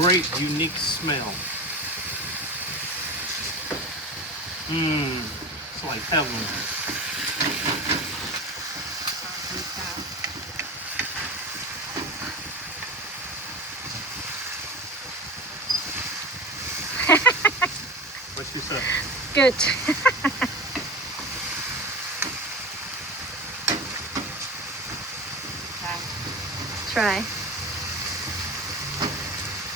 great, unique smell. It's like heaven. What you say? Good. Try.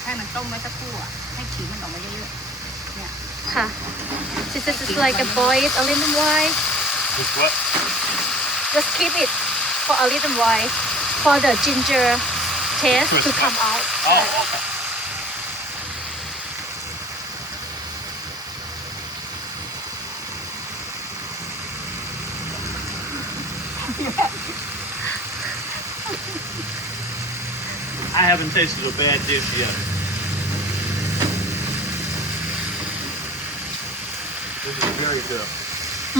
ให้มันต้มไว้สักครู่อ่ะให้ขิงมันออกมาเยอะๆเนี่ย ค่ะ This is like a boiled a little while. With what? Just keep it for a little while for the ginger taste to Crisp. come out. Oh, okay. I haven't tasted a bad dish yet. This is very good.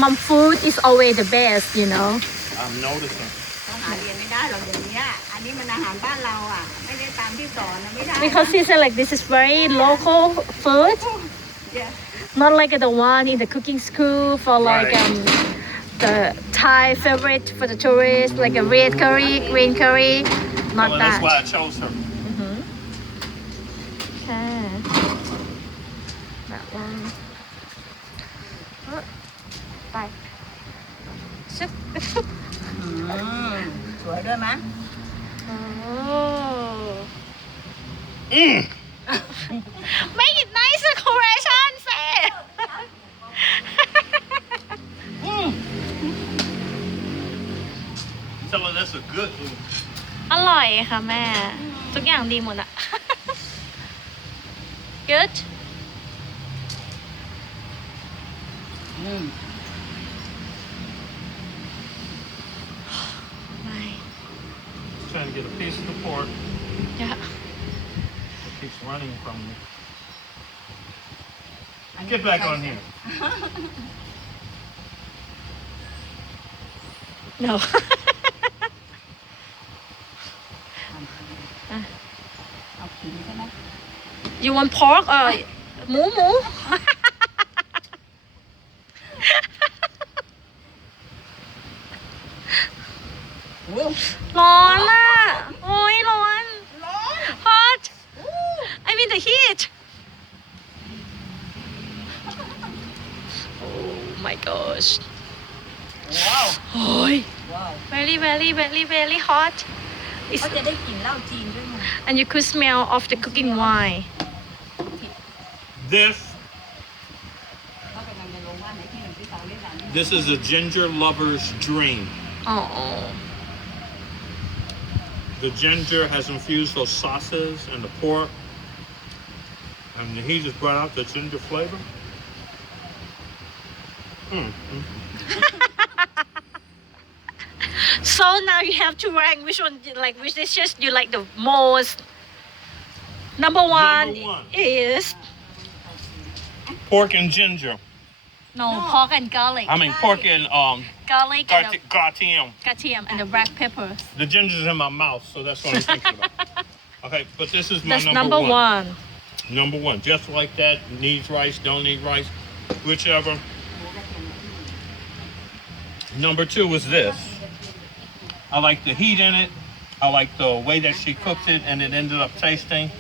Mom food is always the best, you know. I'm noticing. เราหาเรียนไม่ได้หรอกเดี๋ยวนี้อันนี้มันอาหารบ้านเราอ่ะไม่ได้ตามที่สอนนะไม่ได้ Because she said like this is very local food, Yeah. not like the one in the cooking school for like Right. the Thai favorite for the tourists, like a red curry, green curry, not Well, that. that's why I chose her. Okay. That one. Oh, bye. Soup. สวยด้วยมั้ย Oh. Make it nice decoration, say. Tell her that's a good one. อร่อยค่ะแม่ ทุกอย่างดีหมดอะ Good. ไม่ Trying to get a piece of the pork. Yeah. It keeps running from me. Get back on here. No. เอาขิงใช่ไหม You want pork or หมู โอ้ ร้อนอ่ะ โอ้ยร้อน ร้อน hot I mean the heat oh my gosh ว้าว โอ้ย ว้าว very very very very hot It's, เขาจะได้กลิ่นเหล้าจีนด้วยมั้ง and you could smell of the cooking wine This เขากำลังจะลงว่าไหนที่หนึ่งที่สองที่สาม this is a ginger lover's dream. oh The ginger has infused those sauces and the pork, and he just brought out the ginger flavor. so now you have to rank which one like which dishes you like the most number one Number one. is Pork and ginger. no pork and garlic I mean pork and garlic and the gartium. Katiam and the black peppers. The ginger's in my mouth, so that's what I'm thinking about. Okay, but this is my That's number one. Number one, just like that. Needs rice, don't need rice, whichever. Number two is this. I like the heat in it. I like the way that she cooked it, and it ended up tasting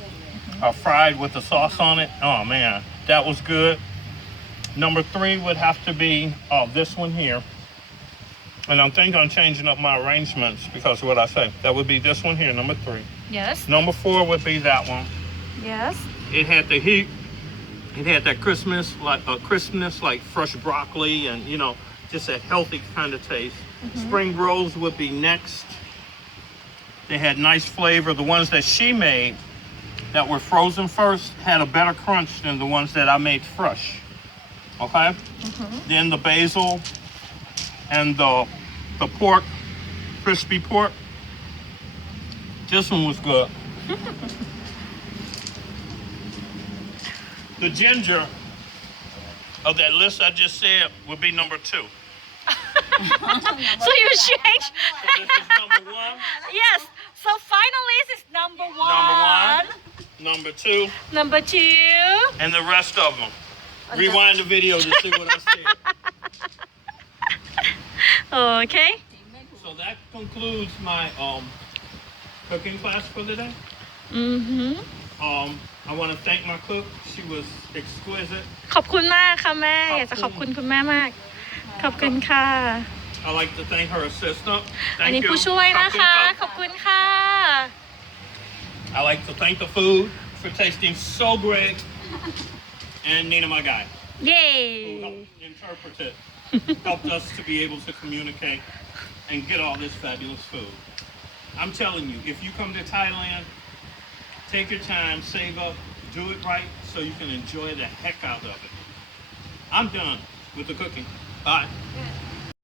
fried with the sauce on it. Oh man, that was good. Number three would have to be this one here. And I'm thinking on changing up my arrangements because of what I say. That would be this one here, number three. Yes. Number four would be that one. Yes. It had the heat. It had that crispness like fresh broccoli and, you know, just a healthy kind of taste. Spring rolls would be next. They had nice flavor. The ones that she made that were frozen first had a better crunch than the ones that I made fresh. Okay? Then the basil and the pork, crispy pork. This one was good. The ginger of that list I just said would be number two. So you change. This is number one. Yes. So final list is number one. Number one. number 2, Number 2. and the rest of them. Rewind the video to see what I said. Okay. So that concludes my cooking class for today. Mm-hmm. I want to thank my cook. She was exquisite. ขอบคุณมากค่ะแม่ อยากจะขอบคุณคุณแม่มาก ขอบคุณค่ะ I like to thank her assistant. อัน Thank นี้ you. ผู้ช่วยนะคะ ข ข อ อ บบ คุ คุณ ณค่ะ I like to thank the food for tasting so great. And Nina, my guy, เย้ who helped interpret it, helped us to be able to communicate and get all this fabulous food. I'm telling you, if you come to Thailand, take your time, save up, do it right so you can enjoy the heck out of it. I'm done with the cooking. Bye.